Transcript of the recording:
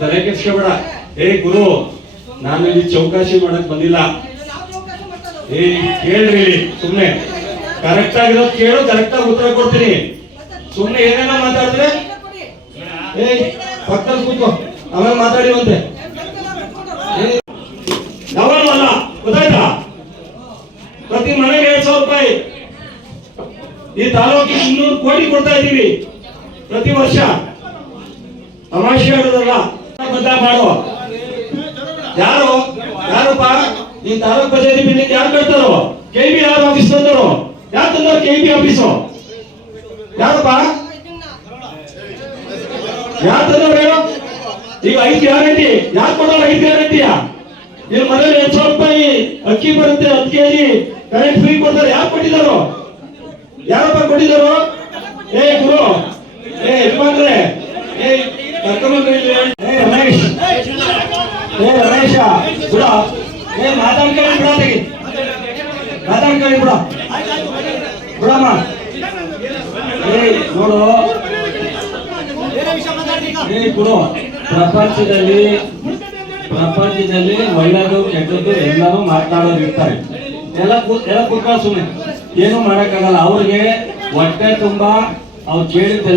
ತಲೆ ಕೆಡ್ಸ್ಕೊಬೇಡ. ಏ ಗುರು, ನಾನು ಇಲ್ಲಿ ಚೌಕಾಶಿ ಮಾಡಕ್ ಬಂದಿಲ್ಲ. ಏ ಕೇಳ್ರಿ, ಸುಮ್ನೆ ಕರೆಕ್ಟ್ ಆಗಿರೋದು ಕೇಳು, ಕರೆಕ್ಟ್ ಆಗಿ ಉತ್ತರ ಕೊಡ್ತೀನಿ. ಸುಮ್ನೆ ಏನೇನೋ ಮಾತಾಡಿದ್ರೆ ಏ ಪಕ್ಕದಲ್ಲಿ ಕೂತ್ಕೋ, ಆಮೇಲೆ ಮಾತಾಡಿವಂತೆ. ಯಾವಾಗಲೂ ಅಲ್ಲ, ಗೊತ್ತಾಯ್ತಾ? ಪ್ರತಿ ಮನೆಗೆ 2,000 ರೂಪಾಯಿ, ಈ ತಾಲೂಕಿಗೆ 300 ಕೋಟಿ ಕೊಡ್ತಾ ಇದೀವಿ ಪ್ರತಿ ವರ್ಷ. ತಮಾಷೆ ಆಡೋದಲ್ಲ, ಬದಲ ಮಾಡೋ. ಯಾರು ಯಾರಪ್ಪ ಈ ತಾಲೂಕ್ ಪಂಚಾಯತಿ ಬಿಲ್ಡಿಂಗ್ ಯಾರು ಕಟ್ತಾರೋ? KB ಯಾರು ಆಫೀಸ್ ತಂದರು? ಯಾರು ತಂದರು KB ಆಫೀಸು? ಯಾರಪ್ಪ ಯಾರು ತಂದವ್ರು ಹೇಳು? ಈಗ 5 ಗ್ಯಾರಂಟಿ ಯಾರು ಕೊಡೋರು? 5 ಗ್ಯಾರಂಟಿಯ ನೀವು ಮನೇಲಿ 2,000 ರೂಪಾಯಿ ಅಕ್ಕಿ ಬರುತ್ತೆ, 10 kg ಕರೆಂಟ್ ಫ್ರೀ ಕೊಡ್ತಾರೆ. ಯಾರು ಕೊಟ್ಟಿದ್ದಾರೋ? ಯಾರಪ್ಪ ಕೊಟ್ಟಿದ್ದಾರೋ? ಏ ಗುರು, ಏ ಯಜಮಾನ್ರೆ, ಏ ಕರ್ಕೊಂಡ್ಬಂದ್ರಿ. ಏ ರಮೇಶ್, ಏ ರಮೇಶ ಬಿಡ, ಏ ಮಾತಾಡ್ಕೊಳ್ಳಿ ಬಿಡ, ತೆಗಿ ಮಾತಾಡ್ಕೊಳ್ಳಿ ಬಿಡ ಬಿಡಮ್ಮ. ಏ ನೋಡು, ಏ ಗುರು, ಪ್ರಪಂಚದಲ್ಲಿ ಒಳ್ಳೆಯದು ಕೆಟ್ಟದ್ದು ಎಲ್ಲರೂ ಮಾತಾಡೋರು ಇರ್ತಾರೆ. ಎಲ್ಲ ಕೂತ್ಕೊಂಡು ಸುಮ್ಮನೆ ಏನು ಮಾಡಕ್ಕಾಗಲ್ಲ. ಅವ್ರಿಗೆ ಹೊಟ್ಟೆ ತುಂಬಾ ಅವ್ರು ಕೇಳಿದ್ದೆಲ್ಲ